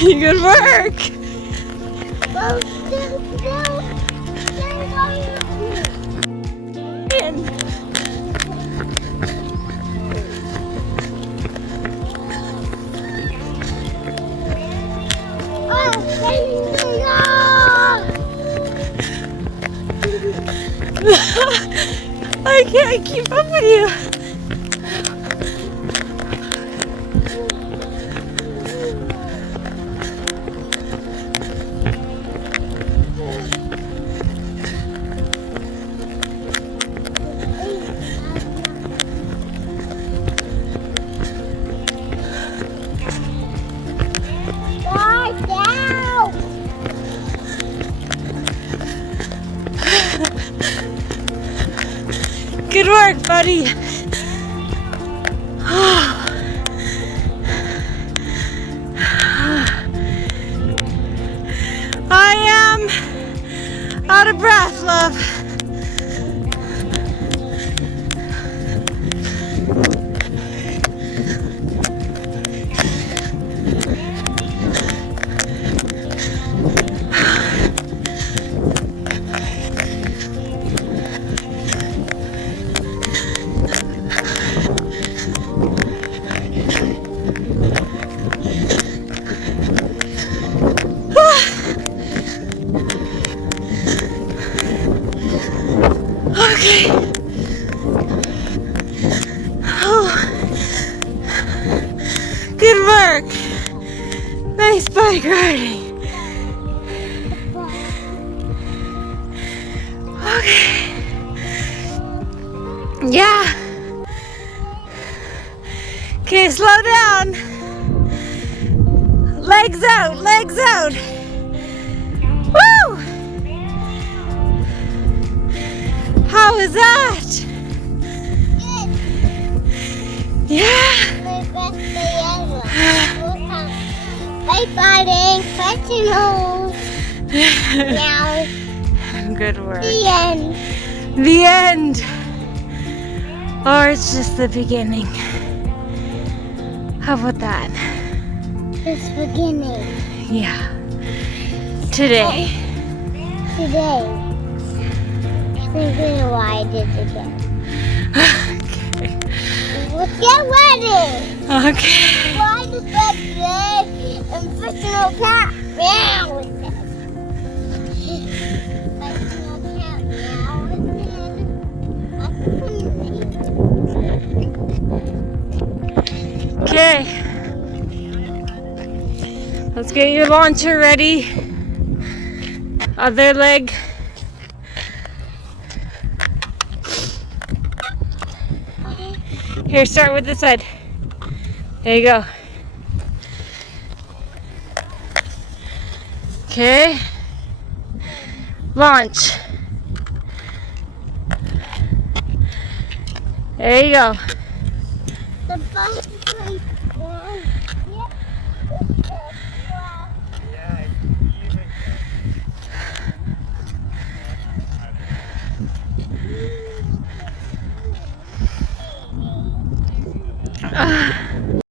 Good work! I can't keep up with you. Good work, buddy. I am out of breath, love. Okay. Oh. Good work. Nice bike riding. Okay. Yeah. Okay, slow down. Legs out, legs out. Woo! How was that? Good. Yeah. Bye, buddy. Professionals. Now, Good work. the end. The end. Or it's just the beginning. How about that? It's beginning. Yeah. Today. Today. I'm gonna why I did it again. Okay. Let's get ready. Okay. Why the bed today? And professional cat meow with it. Professional cat meow with it. Okay. Let's get your launcher ready. Other leg. Here, start with this side. There you go. Okay. Launch. There you go. The bus